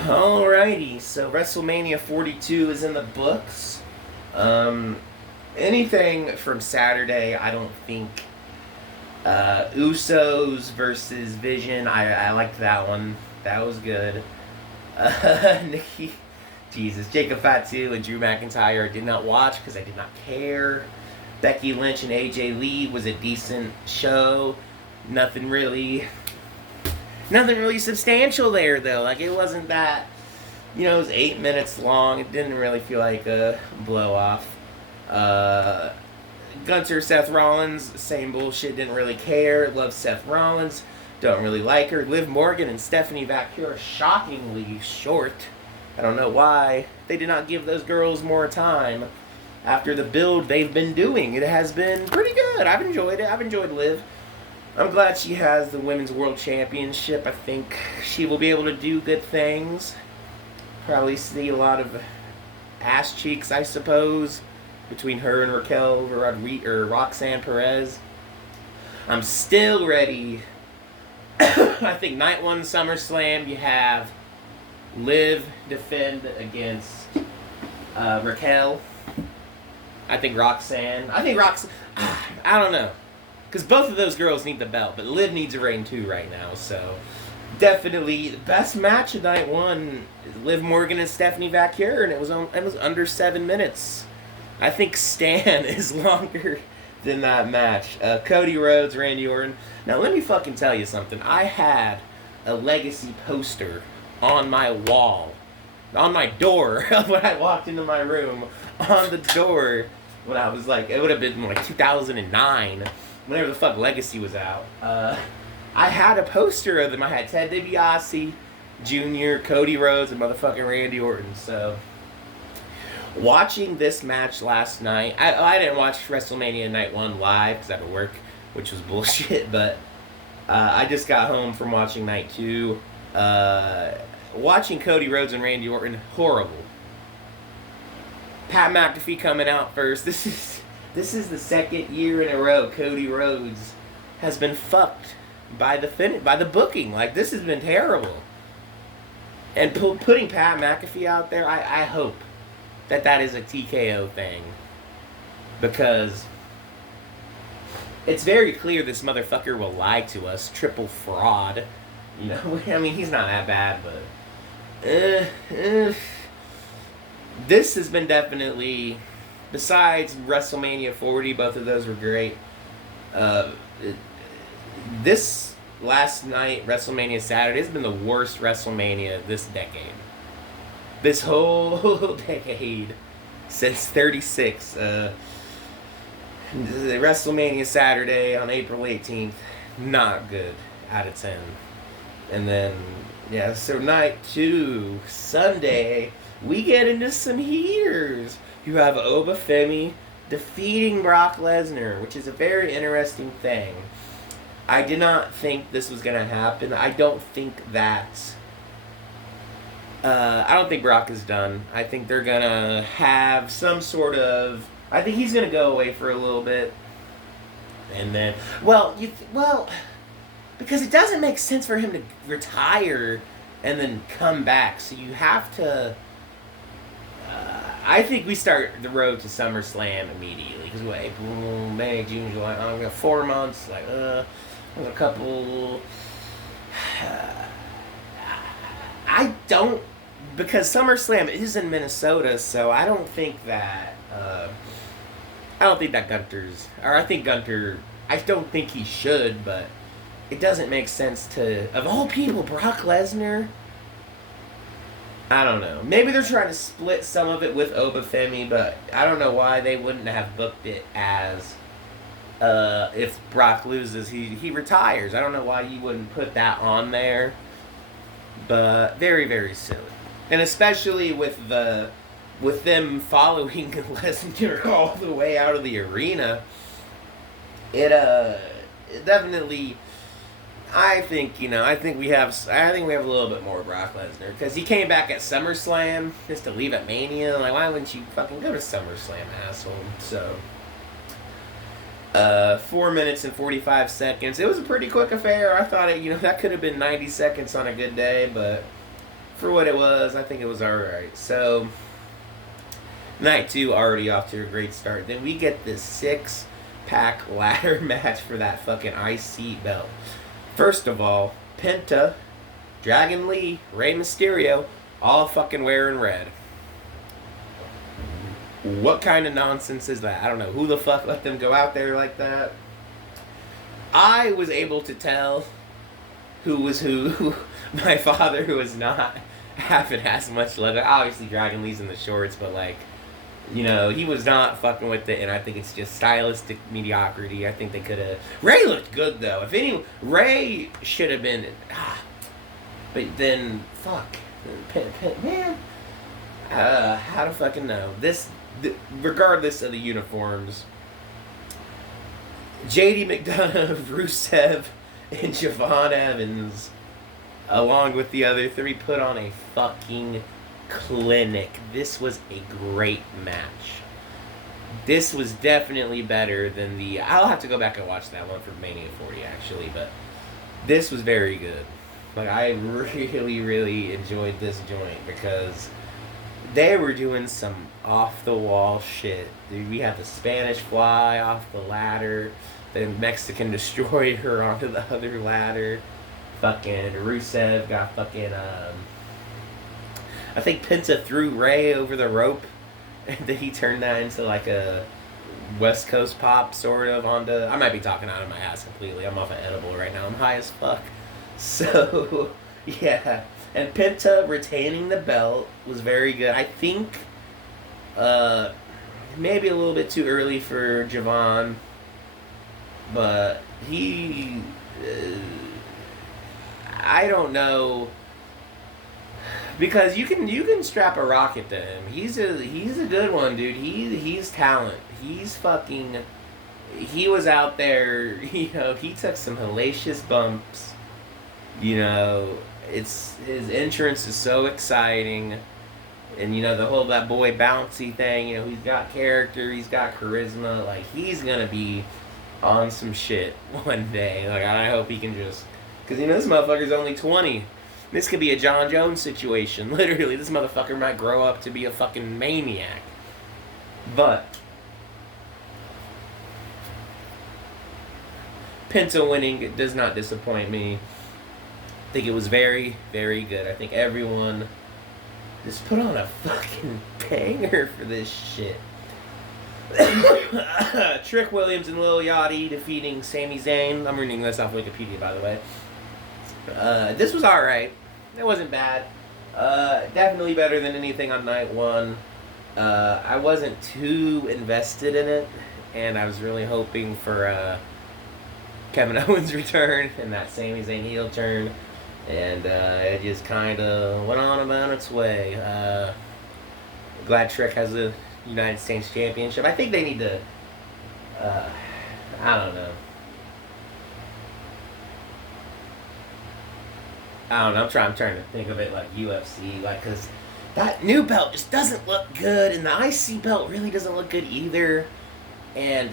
Alrighty, so WrestleMania 42 is in the books. Um, Anything from Saturday, I don't think. Usos versus Vision, I liked that one. That was good. Nikki, Jesus, Jacob Fatu and Drew McIntyre I did not watch because I did not care. Becky Lynch and AJ Lee was a decent show. Nothing really substantial there though. Like it wasn't that, it was 8 minutes long. It didn't really feel like a blow off. Gunter, Seth Rollins, same bullshit. Didn't really care. Love Seth Rollins. Don't really like her. Liv Morgan and Stephanie Vaquer shockingly short. I don't know why. They did not give those girls more time after the build they've been doing. It has been pretty good. I've enjoyed it. I've enjoyed Liv. I'm glad she has the Women's World Championship. I think she will be able to do good things. Probably see a lot of ass cheeks, I suppose, between her and Raquel or Roxanne Perez. I'm still ready. I think night one SummerSlam, you have Liv defend against Raquel. I think Roxanne. I don't know. Because both of those girls need the belt, but Liv needs a reign too right now, so definitely the best match of night one is Liv Morgan and Stephanie Vaquer, and it was under 7 minutes. I think Stan is longer than that match. Cody Rhodes, Randy Orton. Now let me fucking tell you something. I had a Legacy poster on my wall, on my door when I walked into my room, on the door when I was like, it would have been like 2009. Whenever the fuck Legacy was out, I had a poster of them. I had Ted DiBiase Jr., Cody Rhodes, and motherfucking Randy Orton. So, watching this match last night, I didn't watch WrestleMania Night 1 live because I had to work, which was bullshit, but I just got home from watching Night 2. Watching Cody Rhodes and Randy Orton, horrible. Pat McAfee coming out first. This is the second year in a row Cody Rhodes has been fucked by the booking. Like, this has been terrible. And putting Pat McAfee out there, I hope that is a TKO thing. Because it's very clear this motherfucker will lie to us. Triple fraud. I mean, he's not that bad, but this has been definitely, besides WrestleMania 40, both of those were great. This last night, WrestleMania Saturday, has been the worst WrestleMania this decade. This whole decade, since 36. The WrestleMania Saturday on April 18th, not good, out of 10. And then, so night 2, Sunday, we get into some heaters. You have Obafemi defeating Brock Lesnar, which is a very interesting thing. I did not think this was going to happen. I don't think Brock is done. I think they're going to have some sort of, I think he's going to go away for a little bit. And then, because it doesn't make sense for him to retire and then come back. So you have to, I think we start the road to SummerSlam immediately. Because April, May, June, July, we got 4 months. Like, a couple. I don't, because SummerSlam is in Minnesota, so I don't think that. Gunter's, or I think Gunter. I don't think he should, but it doesn't make sense to, of all people, Brock Lesnar. I don't know. Maybe they're trying to split some of it with Obafemi, but I don't know why they wouldn't have booked it as if Brock loses, he retires. I don't know why you wouldn't put that on there. But very, very silly. And especially with them following Lesnar all the way out of the arena, it definitely, I think we have a little bit more Brock Lesnar, because he came back at SummerSlam just to leave at Mania. Like, why wouldn't you fucking go to SummerSlam, asshole? So 4 minutes and 45 seconds. It was a pretty quick affair. I thought that could have been 90 seconds on a good day, but for what it was, I think it was alright. So, night 2 already off to a great start. Then we get this 6-pack ladder match for that fucking IC belt. First of all, Penta, Dragon Lee, Rey Mysterio, all fucking wearing red. What kind of nonsense is that? I don't know. Who the fuck let them go out there like that? I was able to tell who was who. My father, who was not having as much leather. Obviously, Dragon Lee's in the shorts, but like, you know, he was not fucking with it, and I think it's just stylistic mediocrity. I think they could have. Ray looked good though. If any, Ray should have been. But then, fuck, man. How to fucking know this? Regardless of the uniforms, JD McDonough, Rusev, and Javon Evans, along with the other 3, put on a fucking clinic. This was a great match. This was definitely better than the... I'll have to go back and watch that one for Mania 40, actually, but this was very good. Like, I really, really enjoyed this joint because they were doing some off-the-wall shit. Dude, we had the Spanish Fly off the ladder. The Mexican Destroyer onto the other ladder. Fucking Rusev got fucking, I think Penta threw Ray over the rope. And then he turned that into like a West Coast pop, sort of, onto... I might be talking out of my ass completely. I'm off an edible right now. I'm high as fuck. So, yeah. And Penta retaining the belt was very good. I think maybe a little bit too early for Javon, but he... I don't know, because you can strap a rocket to him. He's a good one, dude. He's talent. He's fucking... He was out there, you know, he took some hellacious bumps. You know, his entrance is so exciting. And, you know, the whole that boy bouncy thing, you know, he's got character, he's got charisma. Like, he's going to be on some shit one day. Like, I hope he can just... Because, you know, this motherfucker's only 20. This could be a John Jones situation. Literally, this motherfucker might grow up to be a fucking maniac. But Penta winning does not disappoint me. I think it was very, very good. I think everyone just put on a fucking banger for this shit. Trick Williams and Lil Yachty defeating Sami Zayn. I'm reading this off Wikipedia, by the way. This was alright. It wasn't bad. Definitely better than anything on night 1. I wasn't too invested in it, and I was really hoping for Kevin Owens' return and that Sami Zayn heel turn. And it just kind of went on about its way. Glad Trick has a United States Championship. I think they need to... I don't know. I'm trying to think of it like UFC, like, because that new belt just doesn't look good, and the IC belt really doesn't look good either. And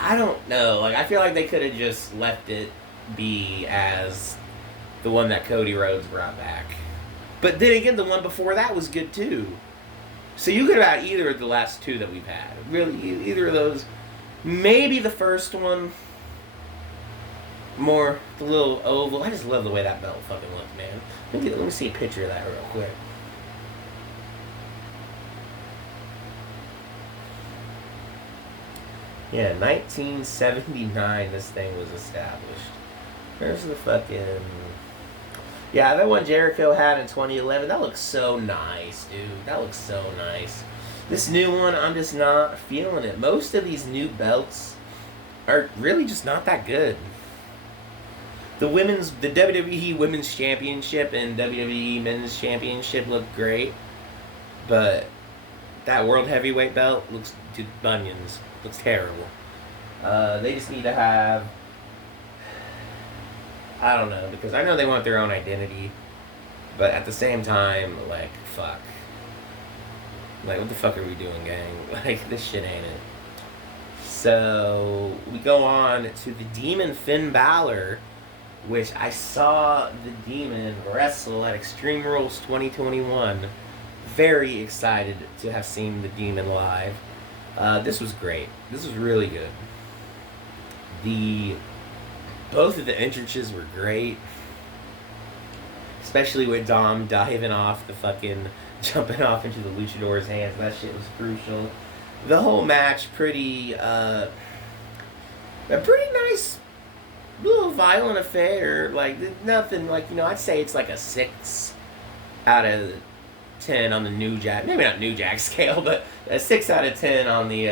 I don't know. Like, I feel like they could have just left it be as the one that Cody Rhodes brought back. But then again, the one before that was good too. So you could have had either of the last 2 that we've had. Really, either of those. Maybe the first one. More the little oval. I just love the way that belt fucking looked, man. Let me see a picture of that real quick. Yeah, 1979 this thing was established. Where's the fucking... Yeah, that one Jericho had in 2011, that looks so nice, dude. That looks so nice. This new one, I'm just not feeling it. Most of these new belts are really just not that good. The WWE Women's Championship and WWE Men's Championship look great, but that World Heavyweight belt looks to bunions. Looks terrible. They just need to have... I don't know, because I know they want their own identity, but at the same time, like, fuck. Like, what the fuck are we doing, gang? Like, this shit ain't it. So, we go on to the Demon Finn Balor which I saw the Demon wrestle at Extreme Rules 2021. Very excited to have seen the Demon live. This was great. This was really good. The Both of the entrances were great, especially with Dom diving off the fucking jumping off into the luchador's hands. That shit was crucial. The whole match a pretty nice little violent affair. Like nothing like, I'd say it's like a 6 out of 10 on the New Jack, maybe not New Jack scale, but a 6 out of 10 on the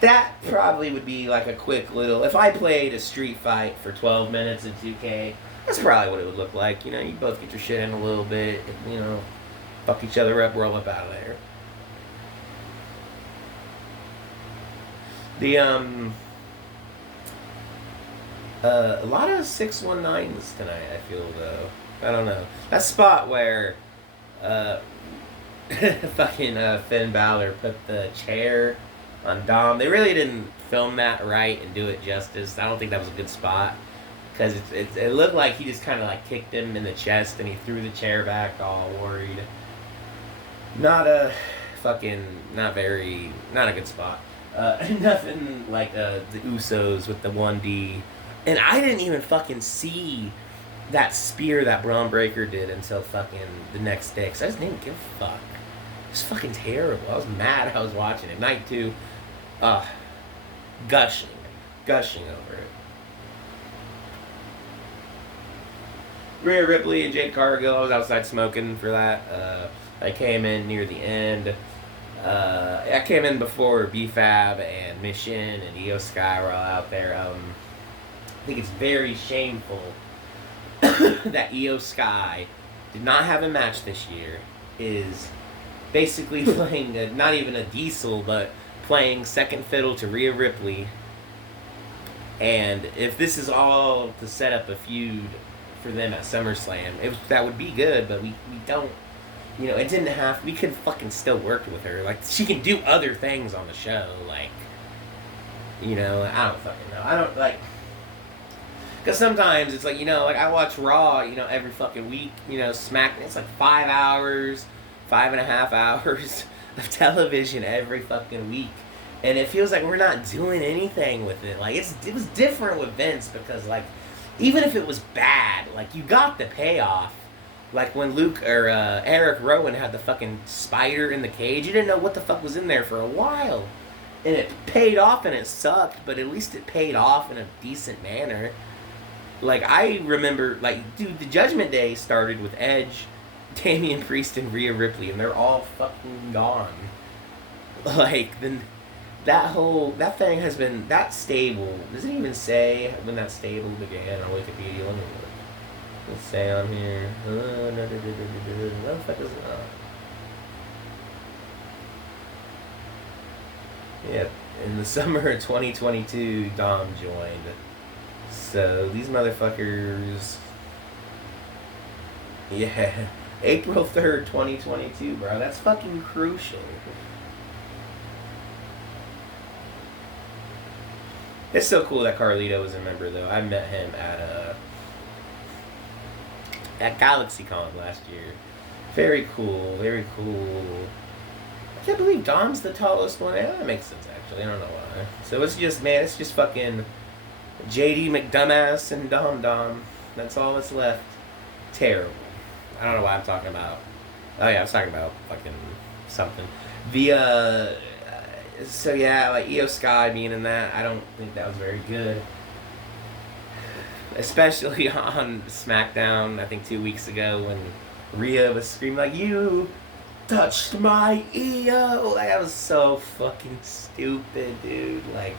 that probably would be like a quick little, if I played a street fight for 12 minutes in 2K, that's probably what it would look like. You both get your shit in a little bit, fuck each other up, roll up out of there. A lot of 619s tonight, I feel, though. I don't know. That spot where fucking Finn Balor put the chair on Dom, they really didn't film that right and do it justice. I don't think that was a good spot, because it looked like he just kind of like kicked him in the chest and he threw the chair back all worried. Not a good spot. Nothing like the Usos with the 1D. And I didn't even fucking see that spear that Braun Breaker did until fucking the next day. Because I just didn't give a fuck. It was fucking terrible. I was mad I was watching it. Night 2, gushing over it. Rhea Ripley and Jade Cargill, I was outside smoking for that. I came in near the end. I came in before B-Fab and Mission and Io Sky were all out there. I think it's very shameful that Io Sky did not have a match this year, is basically playing not even a Diesel, but playing second fiddle to Rhea Ripley. And if this is all to set up a feud for them at SummerSlam, that would be good, but we don't, it didn't have, we could fucking still work with her. Like, she can do other things on the show, like, I don't fucking know. I don't, like, because sometimes it's like, like I watch Raw, every fucking week, Smack, it's like 5 hours, 5.5 hours of television every fucking week. And it feels like we're not doing anything with it. Like, it was different with Vince because, like, even if it was bad, like, you got the payoff. Like, when Eric Rowan had the fucking spider in the cage, you didn't know what the fuck was in there for a while. And it paid off and it sucked, but at least it paid off in a decent manner. Like, I remember, like, dude, the Judgment Day started with Edge, Damian Priest, and Rhea Ripley, and they're all fucking gone. Like, then that thing has been, that stable, does it even say when that stable began on Wikipedia? Let me look. Let's say on here, what the fuck is it? Yep, in the summer of 2022, Dom joined. So, these motherfuckers, yeah, April 3rd, 2022, bro, that's fucking crucial. It's so cool that Carlito was a member, though. I met him at GalaxyCon last year. Very cool, very cool. I can't believe Dom's the tallest one. Yeah, that makes sense, actually. I don't know why. So it's just fucking JD McDumbass and Dom. That's all that's left. Terrible. I don't know why I'm talking about. Oh yeah, I was talking about fucking something. So yeah, like Io Sky being in that, I don't think that was very good. Especially on SmackDown, I think 2 weeks ago when Rhea was screaming like, "You touched my Io!" Like, that was so fucking stupid, dude. Like,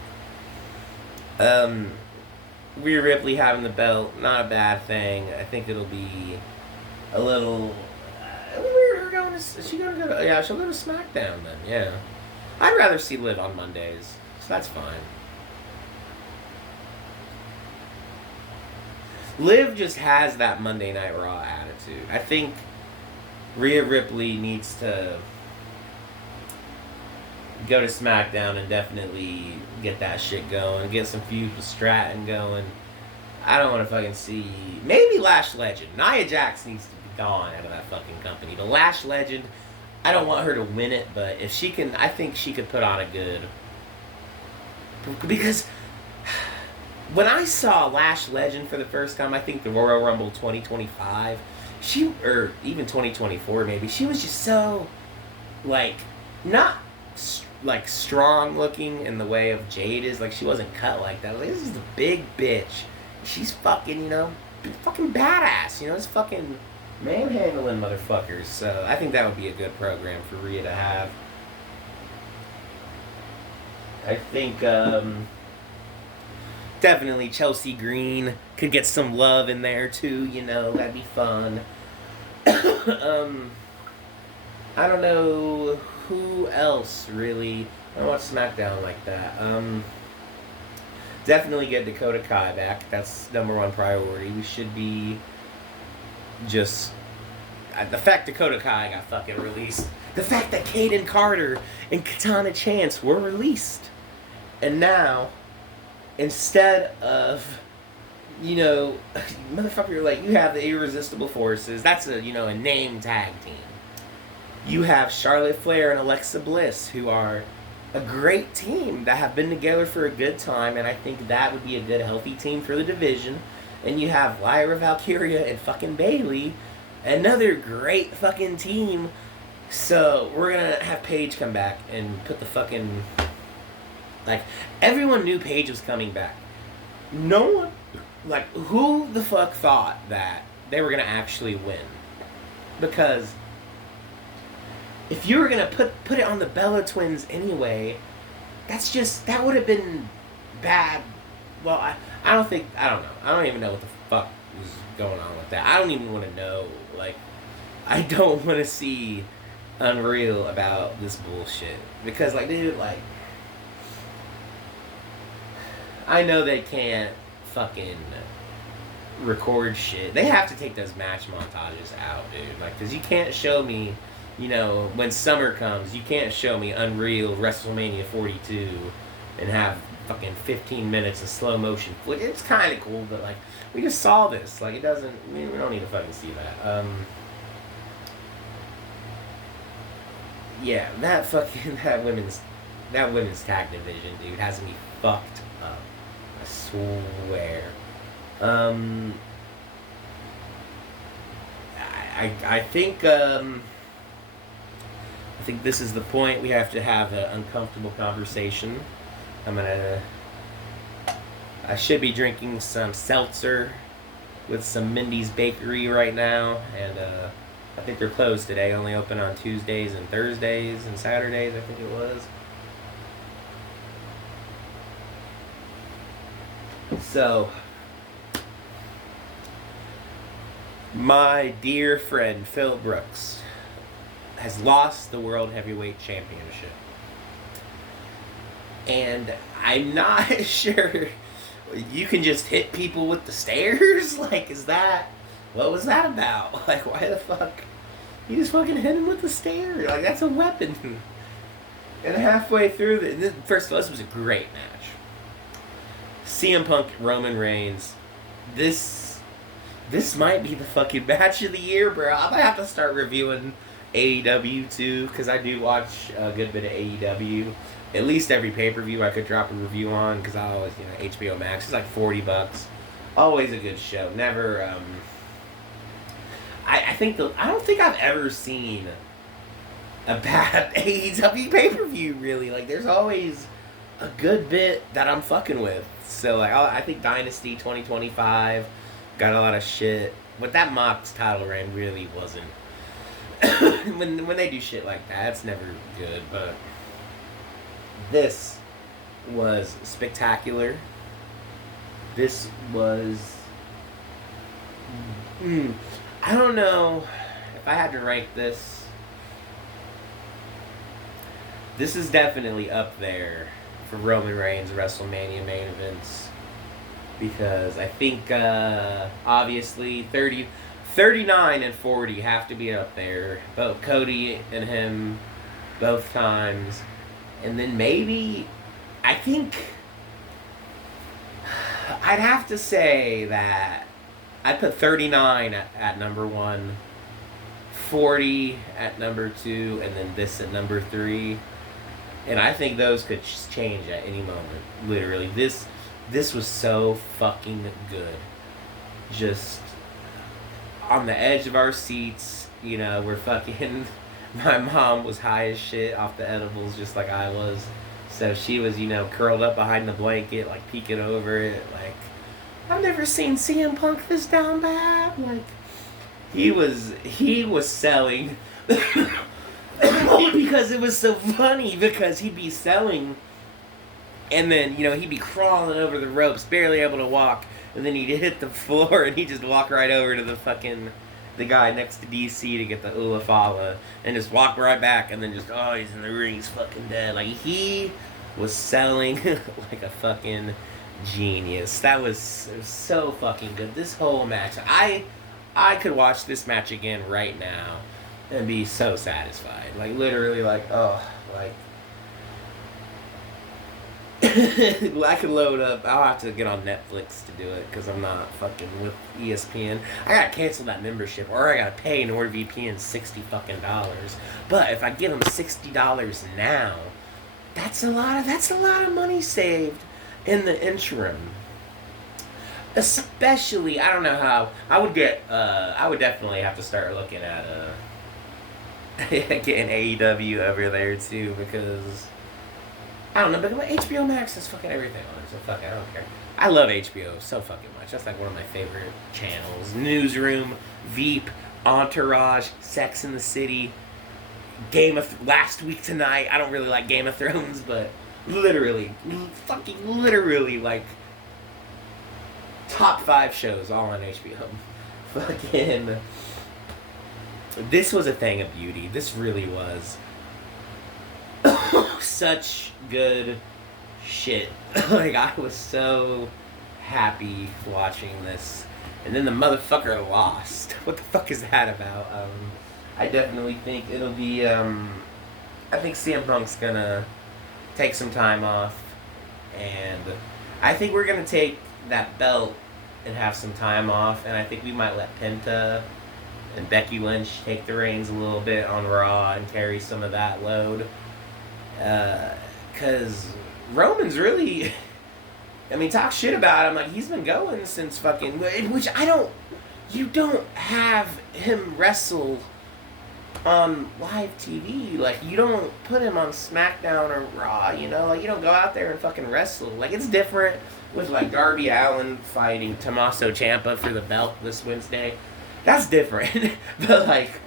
Rhea Ripley having the belt, not a bad thing. I think it'll be a little. She'll go to SmackDown then. Yeah, I'd rather see Liv on Mondays, so that's fine. Liv just has that Monday Night Raw attitude. I think Rhea Ripley needs to go to SmackDown and definitely get that shit going. Get some feuds with Stratton going. I don't want to fucking see. Maybe Lash Legend. Nia Jax needs to be gone out of that fucking company. But Lash Legend, I don't want her to win it, but if she can, I think she could put on a good. Because when I saw Lash Legend for the first time, I think the Royal Rumble 2025, or even 2024 maybe, she was just so, like, not like strong looking in the way of Jade is. Like, she wasn't cut like that. I was like, this is a big bitch. She's fucking, fucking badass. It's fucking manhandling motherfuckers. So I think that would be a good program for Rhea to have. I think definitely Chelsea Green could get some love in there too. That'd be fun. I don't know who else really. I don't watch SmackDown like that. Definitely get Dakota Kai back. That's number one priority. We should be just the fact Dakota Kai got fucking released. The fact that Kaden Carter and Katana Chance were released. And now, instead of, motherfucker, like, you have the Irresistible Forces. That's a name tag team. You have Charlotte Flair and Alexa Bliss, who are a great team that have been together for a good time, and I think that would be a good, healthy team for the division. And you have Lyra Valkyria and fucking Bayley, another great fucking team. So we're gonna have Paige come back and put the fucking, like, everyone knew Paige was coming back. No one, like, who the fuck thought that they were gonna actually win? Because if you were gonna put it on the Bella Twins anyway, that would have been bad. Well, I don't know. I don't even know what the fuck was going on with that. I don't even want to know. Like, I don't want to see Unreal about this bullshit. Because, like, dude, like, I know they can't fucking record shit. They have to take those match montages out, dude. Like, because you can't show me, when summer comes, you can't show me Unreal WrestleMania 42 and have fucking 15 minutes of slow motion. It's kind of cool, but, like, we just saw this. Like, we don't need to fucking see that. Yeah, that women's tag division, dude, has me fucked up. I swear. I think this is the point. We have to have an uncomfortable conversation. I should be drinking some seltzer with some Mindy's Bakery right now, and I think they're closed today. Only open on Tuesdays and Thursdays and Saturdays, I think it was. So, my dear friend Phil Brooks has lost the World Heavyweight Championship. And I'm not sure you can just hit people with the stairs? Like, what was that about? Like, why the fuck? You just fucking hit him with the stairs. Like, that's a weapon. And halfway through, first of all, this was a great match. CM Punk, Roman Reigns. This might be the fucking match of the year, bro. I might have to start reviewing AEW too, because I do watch a good bit of AEW. At least every pay-per-view I could drop a review on, because I always, HBO Max is like $40. Always a good show. Never, I don't think I've ever seen a bad AEW pay-per-view, really. Like, there's always a good bit that I'm fucking with. So, like, I think Dynasty 2025 got a lot of shit. But that Mox title reign really wasn't. when they do shit like that, it's never good. But this was spectacular. This was... I don't know if I had to rank this. This is definitely up there for Roman Reigns WrestleMania main events. Because I think, obviously, 39 and 40 have to be up there. Both Cody and him, both times. And then maybe, I think, I'd have to say that I'd put 39 at number one, 40 at number two, and then this at number three. And I think those could change at any moment. Literally, this was so fucking good. Just on the edge of our seats, you know, we're fucking. My mom was high as shit off the edibles, just like I was. So she was, you know, curled up behind the blanket, like peeking over it, like, I've never seen CM Punk this down bad. Like, he was selling. Because it was so funny, because he'd be selling, and then, you know, he'd be crawling over the ropes, barely able to walk, and then he'd hit the floor, and he'd just walk right over to the guy next to DC to get the Ulafala, and just walk right back, and then just, oh, he's in the ring, he's fucking dead. Like, he was selling like a fucking genius. That was so fucking good. This whole match, I could watch this match again right now and be so satisfied. Like, literally, like, oh, like, I could load up. I'll have to get on Netflix to do it, because I'm not fucking with ESPN. I gotta cancel that membership, or I gotta pay NordVPN $60 fucking dollars. But if I give them $60 now, that's a lot of money saved in the interim. Especially, I don't know how I would definitely have to start looking at getting AEW over there too, because I don't know, but HBO Max is fucking everything on it, so fuck it, I don't care. I love HBO so fucking much. That's like one of my favorite channels. Newsroom, Veep, Entourage, Sex and the City, Last Week Tonight. I don't really like Game of Thrones, but literally, like, top 5 shows all on HBO. Fucking, this was a thing of beauty. This really was. Such good shit. Like, I was so happy watching this. And then the motherfucker lost. What the fuck is that about? I definitely think it'll be, I think CM Punk's gonna take some time off. And I think we're gonna take that belt and have some time off. And I think we might let Penta and Becky Lynch take the reins a little bit on Raw and carry some of that load. Because Roman's really, I mean, talk shit about him. Like, he's been going since fucking, which you don't have him wrestle on live TV. Like, you don't put him on SmackDown or Raw, you know? Like, you don't go out there and fucking wrestle. Like, it's different with, like, Darby Allin fighting Tommaso Ciampa for the belt this Wednesday. That's different. But, like,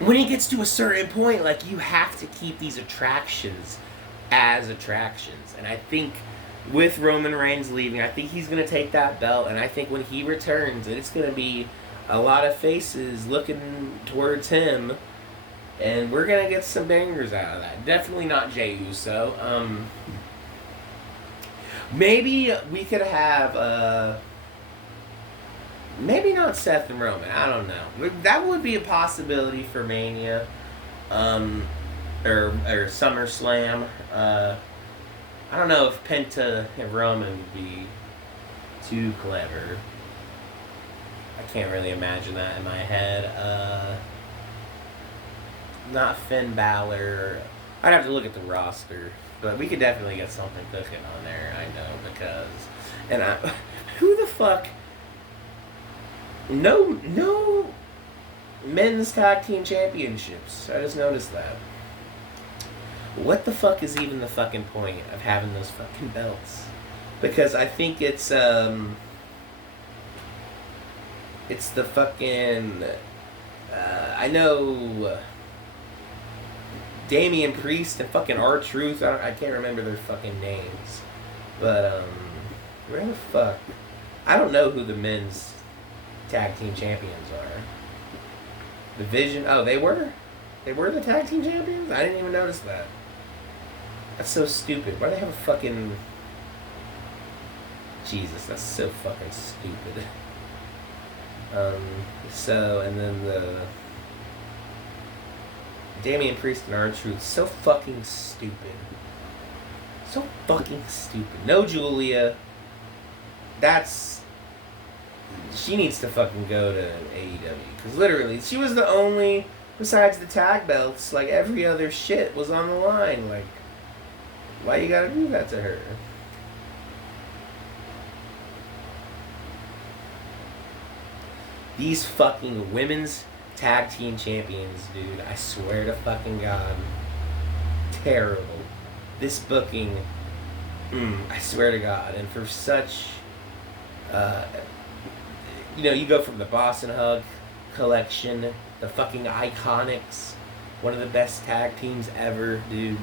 when he gets to a certain point, like, you have to keep these attractions as attractions. And I think with Roman Reigns leaving, I think he's going to take that belt. And I think when he returns, it's going to be a lot of faces looking towards him. And we're going to get some bangers out of that. Definitely not Jey Uso. Maybe we could have... maybe not Seth and Roman. I don't know. That would be a possibility for Mania, or SummerSlam. I don't know if Penta and Roman would be too clever. I can't really imagine that in my head. Not Finn Balor. I'd have to look at the roster, but we could definitely get something cooking on there. I know, because who the fuck. No men's tag team championships. I just noticed that. What the fuck is even the fucking point of having those fucking belts? Because I think it's the fucking, I know Damian Priest and fucking R-Truth, I can't remember their fucking names. But, where the fuck? I don't know who the men's tag team champions are. The Vision. Oh, they were the tag team champions? I didn't even notice that. That's so stupid. Why do they have a fucking... Jesus, that's so fucking stupid. And then the Damian Priest and R-Truth, so fucking stupid. So fucking stupid. No Julia. She needs to fucking go to AEW. Because literally, she was the only, besides the tag belts, like every other shit was on the line. Like, why you gotta do that to her? These fucking women's tag team champions, dude. I swear to fucking God. Terrible. This booking, I swear to God. And for such, you go from the Boston Hug collection, the fucking Iconics, one of the best tag teams ever, dude.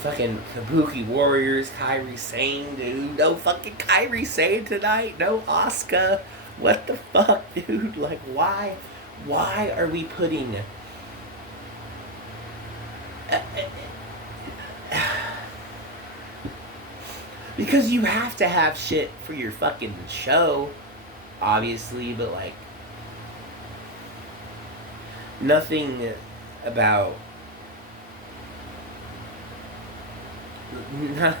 Fucking Kabuki Warriors, Kairi Sane, dude. No fucking Kairi Sane tonight. No Asuka. What the fuck, dude? Like, why are we putting... Because you have to have shit for your fucking show, obviously, but, like, nothing about... Not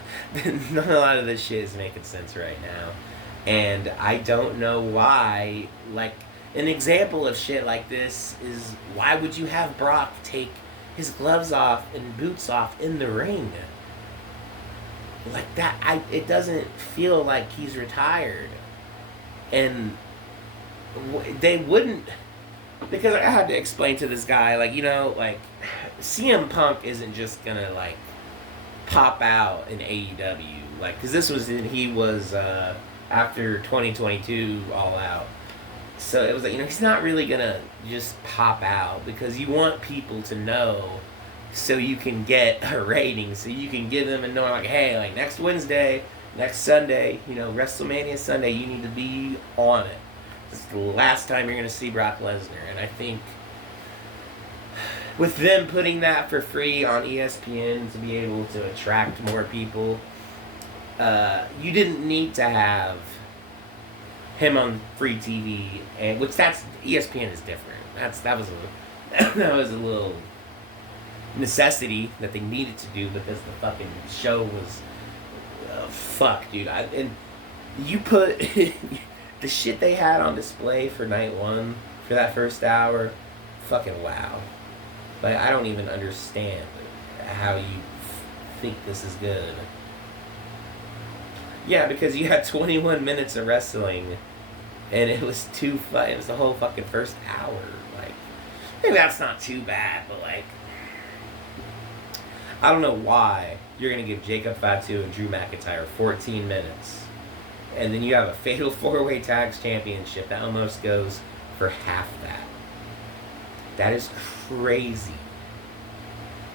a lot of this shit is making sense right now. And I don't know why. Like, an example of shit like this is, why would you have Brock take his gloves off and boots off in the ring? Like that, it doesn't feel like he's retired. And they wouldn't, because I had to explain to this guy, like, CM Punk isn't just gonna, like, pop out in AEW. Like, because this was, he was, after 2022 All Out. So it was like, he's not really gonna just pop out, because you want people to know so you can get a rating, so you can give them and know, like, hey, like, next Wednesday, next Sunday, WrestleMania Sunday, you need to be on it. This is the last time you're gonna see Brock Lesnar. And I think with them putting that for free on ESPN to be able to attract more people, you didn't need to have him on free TV, and ESPN is different. That was a little necessity that they needed to do, because the fucking show was fuck, dude. And you put the shit they had on display for night one for that first hour, fucking wow. Like, I don't even understand how you think this is good. Yeah, because you had 21 minutes of wrestling, and it was it was the whole fucking first hour. Like, maybe that's not too bad, but, like, I don't know why you're going to give Jacob Fatu and Drew McIntyre 14 minutes, and then you have a Fatal 4-Way Tags Championship that almost goes for half that. That is crazy.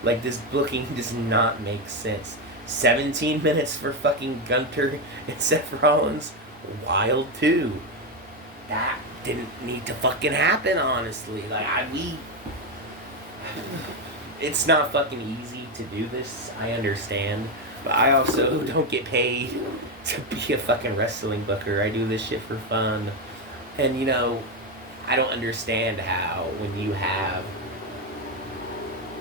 Like, this booking does not make sense. 17 minutes for fucking Gunter and Seth Rollins. Wild too. That didn't need to fucking happen, honestly. Like, it's not fucking easy to do this, I understand. But I also don't get paid to be a fucking wrestling booker. I do this shit for fun. And, I don't understand how, when you have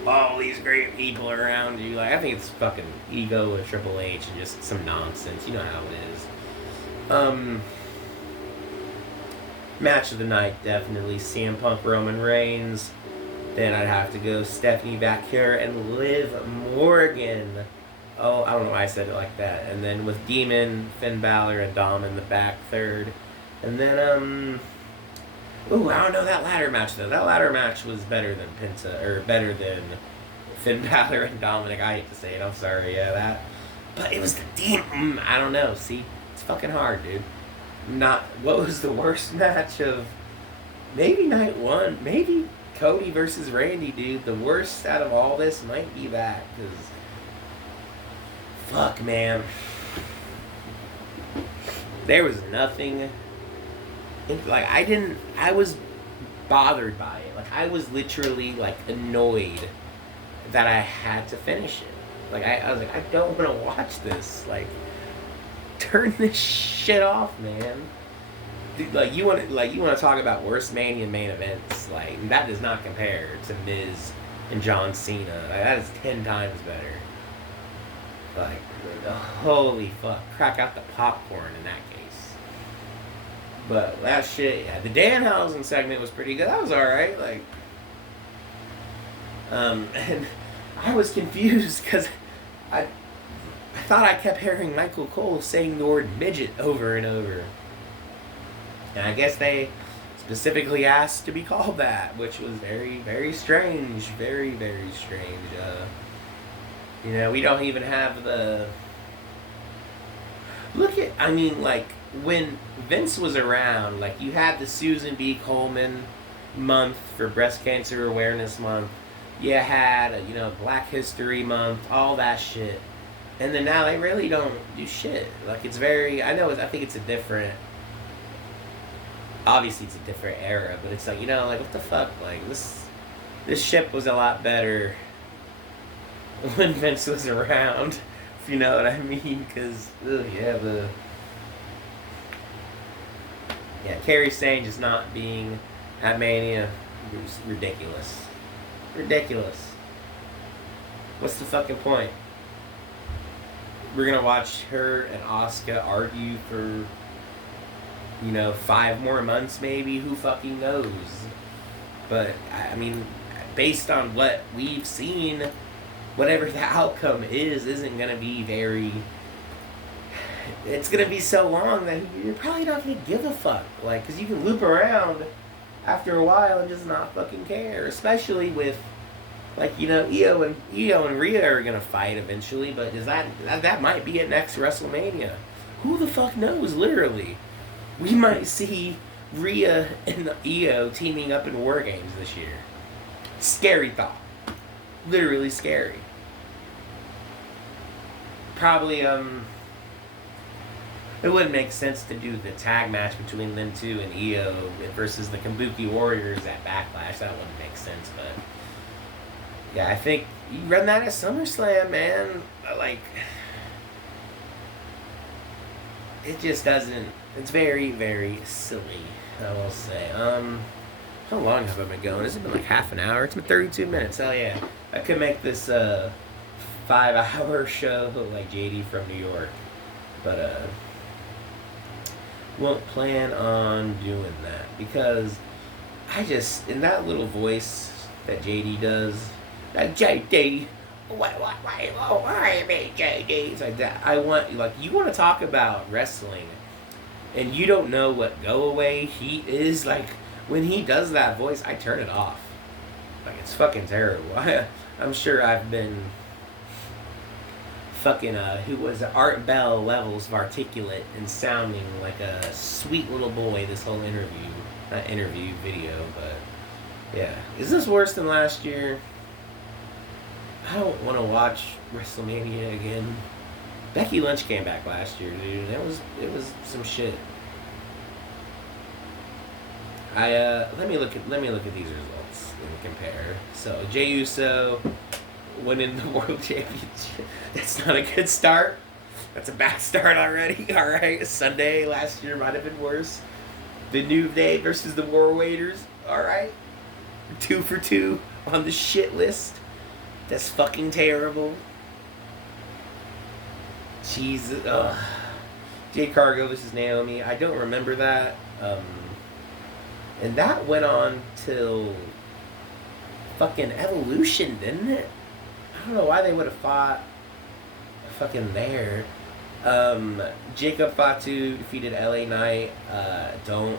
all these great people around you, like, I think it's fucking ego of Triple H and just some nonsense. You know how it is. Match of the night, definitely CM Punk, Roman Reigns. Then I'd have to go Stephanie Bakura and Liv Morgan. Oh, I don't know why I said it like that. And then with Demon, Finn Balor, and Dom in the back third. And then, ooh, I don't know that ladder match, though. That ladder match was better than better than Finn Balor and Dominic. I hate to say it, I'm sorry, yeah, that. But it was the Demon, I don't know, see? It's fucking hard, dude. What was the worst match of maybe night one? Maybe Cody versus Randy, dude. The worst out of all this might be that, because fuck, man. There was nothing, like, I was bothered by it. Like, I was literally, like, annoyed that I had to finish it. Like, I was like, I don't want to watch this. Like, turn this shit off, man. Dude, like, you want to talk about worst Mania main events? Like, that does not compare to Miz and John Cena. Like, that is 10 times better. Like, holy fuck, crack out the popcorn in that case. But that shit, yeah, the Danhausen segment was pretty good. That was alright, like, and I was confused because I thought I kept hearing Michael Cole saying the word midget over and over. And I guess they specifically asked to be called that, which was very, very strange. Very, very strange. You know, we don't even have the... Look at, I mean, like, when Vince was around, like, you had the Susan B. Komen month for Breast Cancer Awareness Month. You had, you know, Black History Month, all that shit. And then now they really don't do shit. Like, it's very, I think it's a different, obviously it's a different era, but it's like, you know, like, what the fuck? Like, this ship was a lot better when Vince was around, if you know what I mean, because, yeah, Kerry Sane just not being at Mania was ridiculous. Ridiculous. What's the fucking point? We're gonna watch her and Asuka argue for, you know, 5 more months maybe? Who fucking knows? But, I mean, based on what we've seen, whatever the outcome isn't gonna be very... It's gonna be so long that you're probably not gonna give a fuck. Like, because you can loop around after a while and just not fucking care. Especially with, like, you know, Io and Rhea are gonna fight eventually, but is that might be at next WrestleMania. Who the fuck knows, literally? We might see Rhea and Io teaming up in War Games this year. Scary thought. Literally scary. Probably, it wouldn't make sense to do the tag match between them two and Io versus the Kabuki Warriors at Backlash. That wouldn't make sense, but... Yeah, I think you run that at SummerSlam, man. Like... It just doesn't... It's very, very silly, I will say. How long have I been going? Has it been like half an hour? It's been 32 minutes. Hell yeah. I could make this 5-hour show like JD from New York. But, won't plan on doing that. Because I just, in that little voice that JD does, like, JD, why me, JD? It's like that. I want, like, you want to talk about wrestling and you don't know what go away heat is, like, when he does that voice, I turn it off. Like, it's fucking terrible. I'm sure I've been fucking, who was it? Art Bell levels of articulate and sounding like a sweet little boy this whole interview. Not interview, video, but yeah. Is this worse than last year? I don't want to watch WrestleMania again. Becky Lynch came back last year, dude. It was some shit. Let me look at these results and compare. So Jey Uso winning the World Championship. That's not a good start. That's a bad start already. All right, Sunday last year might have been worse. The New Day versus the War Raiders. All right, 2 for 2 on the shit list. That's fucking terrible. Jesus. Jade Cargill versus Naomi. I don't remember that. And that went on till fucking Evolution, didn't it? I don't know why they would have fought fucking there. Jacob Fatu defeated LA Knight. Don't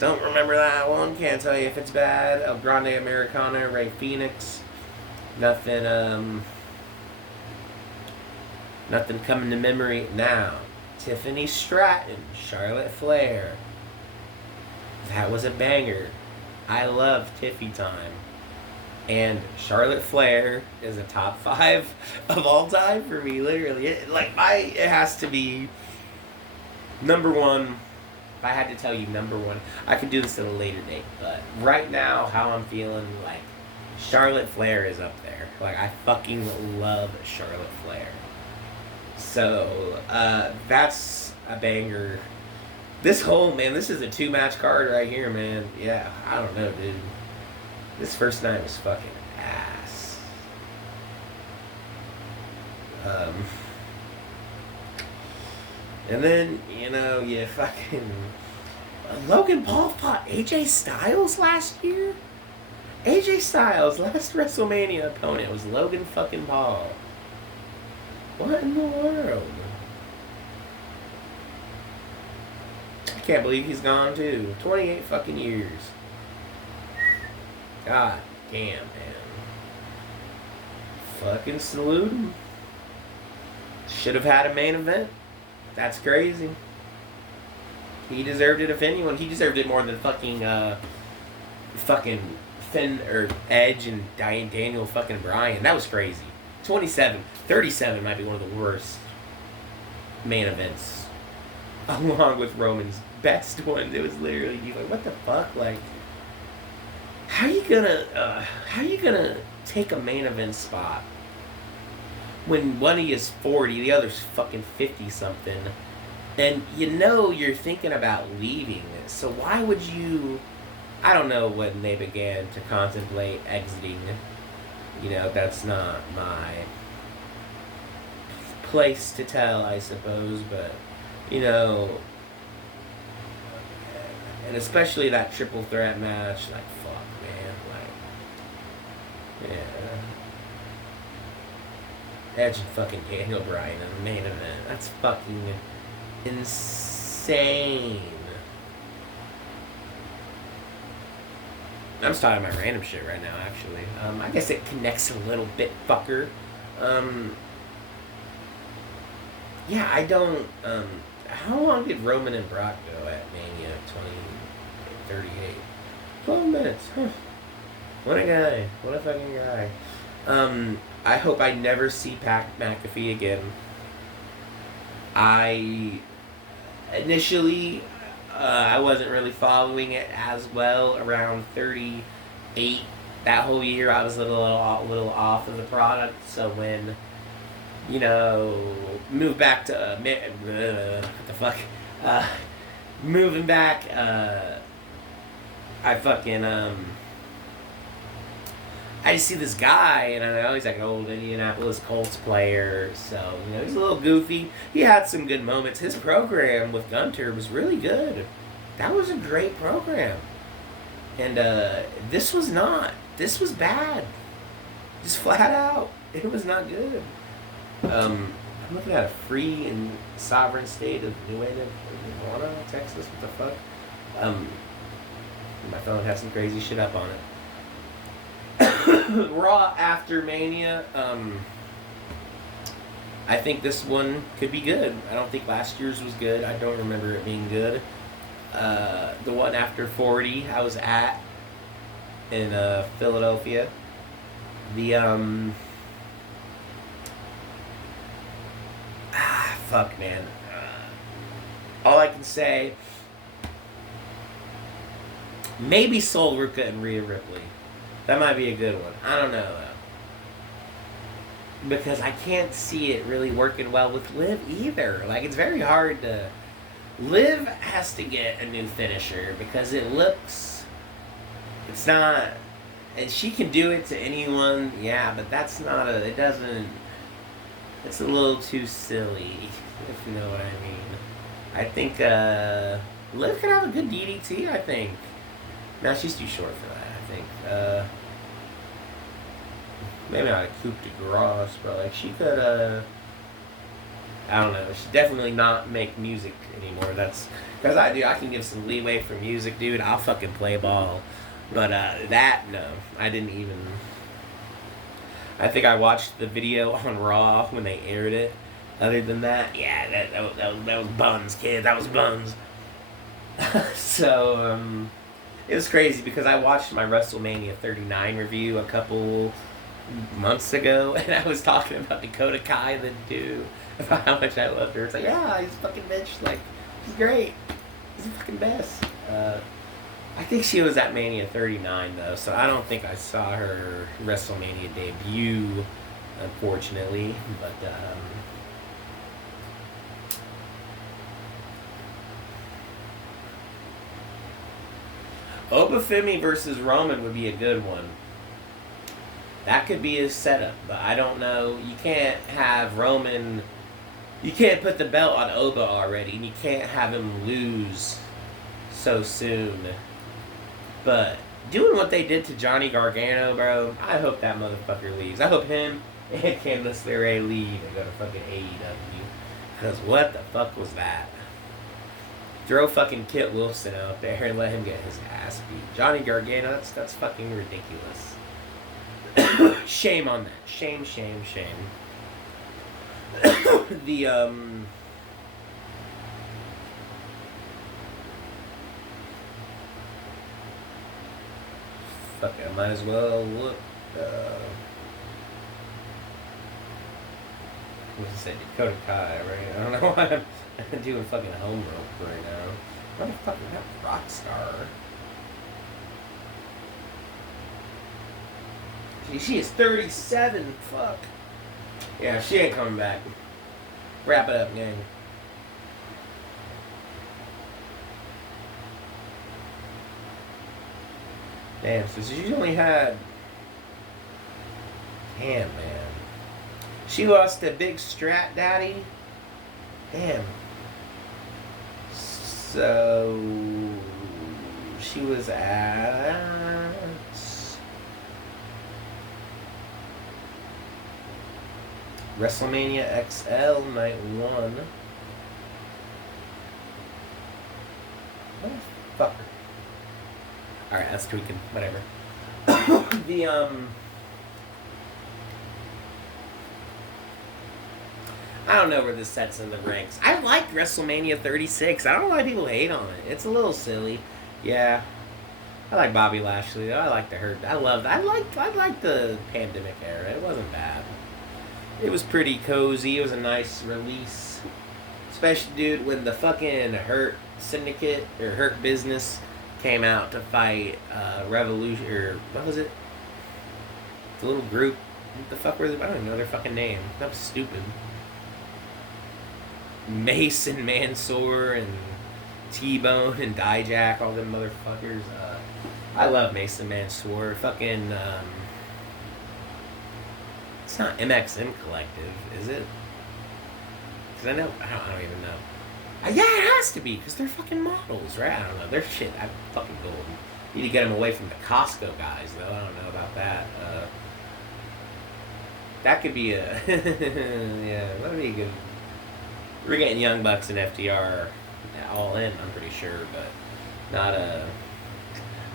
remember that one. Can't tell you if it's bad. El Grande Americana, Rey Fenix. Nothing coming to memory now. Tiffany Stratton, Charlotte Flair. That was a banger. I love Tiffy time. And Charlotte Flair is a top 5 of all time for me, literally. It has to be number 1. If I had to tell you number 1, I could do this at a later date, but right now, how I'm feeling, like, Charlotte Flair is up there. Like, I fucking love Charlotte Flair. So, that's a banger. This is a 2-match card right here, man. Yeah, I don't know, dude. This first night was fucking ass. Um, and then, you fucking... Logan Paul fought AJ Styles last year? AJ Styles' last WrestleMania opponent was Logan fucking Paul. What in the world? I can't believe he's gone too. 28 fucking years. God damn, man. Fucking salute him. Should have had a main event. That's crazy. He deserved it, if anyone. He deserved it more than fucking Finn or Edge and Daniel fucking Bryan. That was crazy. 37 might be one of the worst main events, along with Roman's best one. It was literally like, what the fuck? Like, how you gonna take a main event spot when one of you is 40, the other's fucking 50 something, and you're thinking about leaving this? So why would you? I don't know when they began to contemplate exiting. That's not my place to tell, I suppose, but, and especially that triple threat match, like, fuck, man, like, yeah. Edge and fucking Daniel Bryan in the main event. That's fucking insane. I'm just talking about random shit right now, actually. I guess it connects a little bit, fucker. Yeah, I don't... how long did Roman and Brock go at Mania 2038? 12 minutes. Huh. What a guy. What a fucking guy. I hope I never see Pat McAfee again. Initially... I wasn't really following it as well. Around 38, that whole year, I was a little off of the product. So when, moved back to what the fuck, moving back, I fucking I just see this guy, and I know he's like an old Indianapolis Colts player, so, he's a little goofy. He had some good moments. His program with Gunter was really good. That was a great program. And this was not. This was bad. Just flat out. It was not good. I'm looking at a free and sovereign state of New England, Texas. What the fuck? My phone has some crazy shit up on it. Raw after Mania, I think this one could be good. I don't think last year's was good. I don't remember it being good. The one after 40 I was at in Philadelphia. Fuck, man. All I can say, maybe Sol Ruka and Rhea Ripley. That might be a good one. I don't know, though. Because I can't see it really working well with Liv either. Like, it's very hard to... Liv has to get a new finisher because it looks... It's not... And she can do it to anyone, yeah, but that's not a... It doesn't... It's a little too silly, if you know what I mean. I think, Liv could have a good DDT, I think. No, she's too short for that. I think, maybe not a coup de grace, but like she could, I don't know, she definitely not make music anymore. That's, because I can give some leeway for music, dude. I'll fucking play ball. But, no, I didn't even, I think I watched the video on Raw when they aired it. Other than that, yeah, that was buns, kid, that was buns. So, it was crazy because I watched my WrestleMania 39 review a couple months ago, and I was talking about Dakota Kai, the dude, about how much I loved her. It's like, yeah, he's a fucking bitch. Like, he's great. He's the fucking best. I think she was at Mania 39, though, so I don't think I saw her WrestleMania debut, unfortunately. But, Obafemi versus Roman would be a good one. That could be his setup, but I don't know. You can't have Roman. You can't put the belt on Oba already, and you can't have him lose so soon. But doing what they did to Johnny Gargano, bro, I hope that motherfucker leaves. I hope him and Candice LeRae leave and go to fucking AEW. Because what the fuck was that? Throw fucking Kit Wilson out there and let him get his ass beat. Johnny Gargano, that's fucking ridiculous. Shame on that. Shame, shame, shame. Fuck it, I might as well look. What's it say? Dakota Kai, right? I don't know why I'm doing fucking home rope right now. What the fuck is that Rockstar? She is 37. Fuck. Yeah, she ain't coming back. Wrap it up, gang. Damn, so she only had... Damn, man. She lost to Big Strat Daddy? Damn. So... She was at... WrestleMania XL Night 1. Motherfucker. Alright, that's tweaking. Whatever. I don't know where this sets in the ranks. I like WrestleMania 36. I don't know why people hate on it. It's a little silly. Yeah. I like Bobby Lashley. I like the Hurt. I like the pandemic era. It wasn't bad. It was pretty cozy. It was a nice release. Especially, dude, when the fucking Hurt Syndicate or Hurt Business came out to fight Revolution, or what was it? The little group. What the fuck were they? I don't even know their fucking name. That was stupid. Mason Mansoor and T-Bone and Dijak, all them motherfuckers. I love Mason Mansoor. Fucking, it's not MXM Collective, is it? Because I don't even know. Yeah, it has to be, because they're fucking models, right? I don't know. They're shit. I'm fucking gold. Need to get them away from the Costco guys, though. I don't know about that. That could be a... yeah, that would be a good... We're getting Young Bucks and FTR all in, I'm pretty sure, but not a...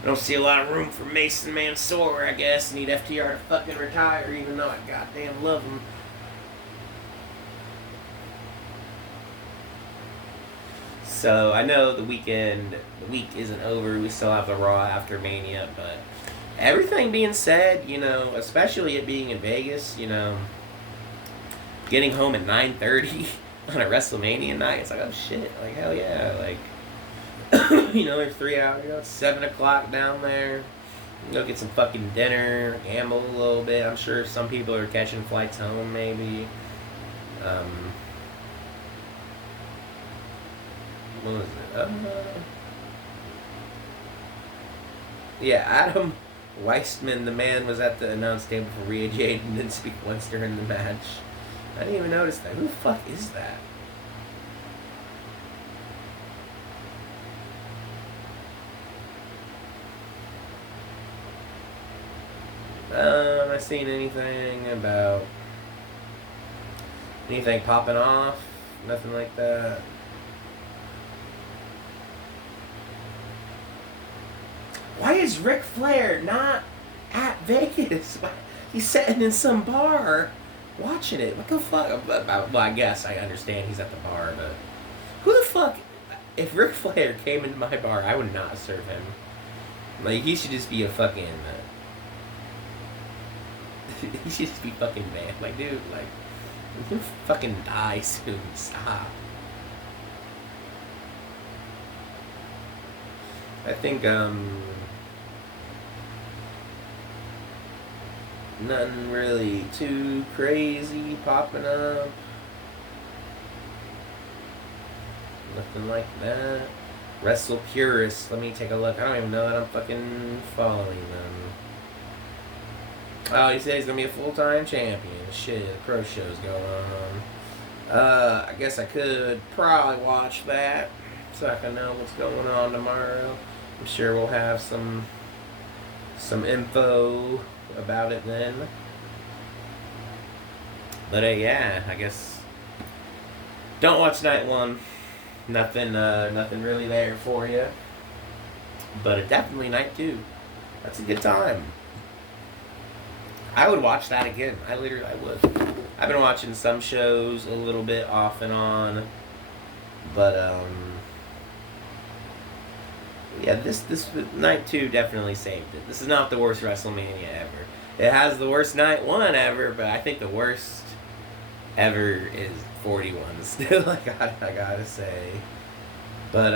I don't see a lot of room for Mason Mansoor, I guess. Need FTR to fucking retire, even though I goddamn love him. So, I know the week isn't over. We still have the Raw after Mania, but everything being said, you know, especially it being in Vegas, you know, getting home at 9:30 on a WrestleMania night, it's like, oh shit, like, hell yeah, like, you know, there's 3 hours, you know, it's 7 o'clock down there, go get some fucking dinner, gamble a little bit. I'm sure some people are catching flights home, maybe. What was it? Yeah, Adam Weissman, the man, was at the announce table for Rhea Jade and didn't speak once during the match. I didn't even notice that. Who the fuck is that? Am I seeing anything about anything popping off? Nothing like that. Why is Ric Flair not at Vegas? He's sitting in some bar watching it. What the fuck? Well, I guess I understand he's at the bar, but who the fuck? If Ric Flair came into my bar, I would not serve him. Like, he should just be a fucking... he should just be fucking banned. Like, dude, like, you fucking die soon. Stop. I think, nothing really too crazy popping up. Nothing like that. Wrestle Purists. Let me take a look. I don't even know that I'm fucking following them. Oh, he said he's gonna be a full-time champion. Shit, the pro show's going on. I guess I could probably watch that so I can know what's going on tomorrow. I'm sure we'll have some info about it then. But yeah, I guess don't watch night one. Nothing really there for you. But definitely night two. That's a good time. I would watch that again. I would. I've been watching some shows a little bit off and on, but yeah, this night two definitely saved it. This is not the worst WrestleMania ever. It has the worst night one ever, but I think the worst ever is 41 still. I gotta say, but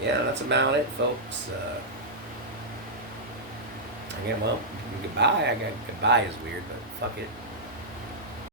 yeah, that's about it, folks. Again, well, goodbye. Goodbye is weird, but fuck it.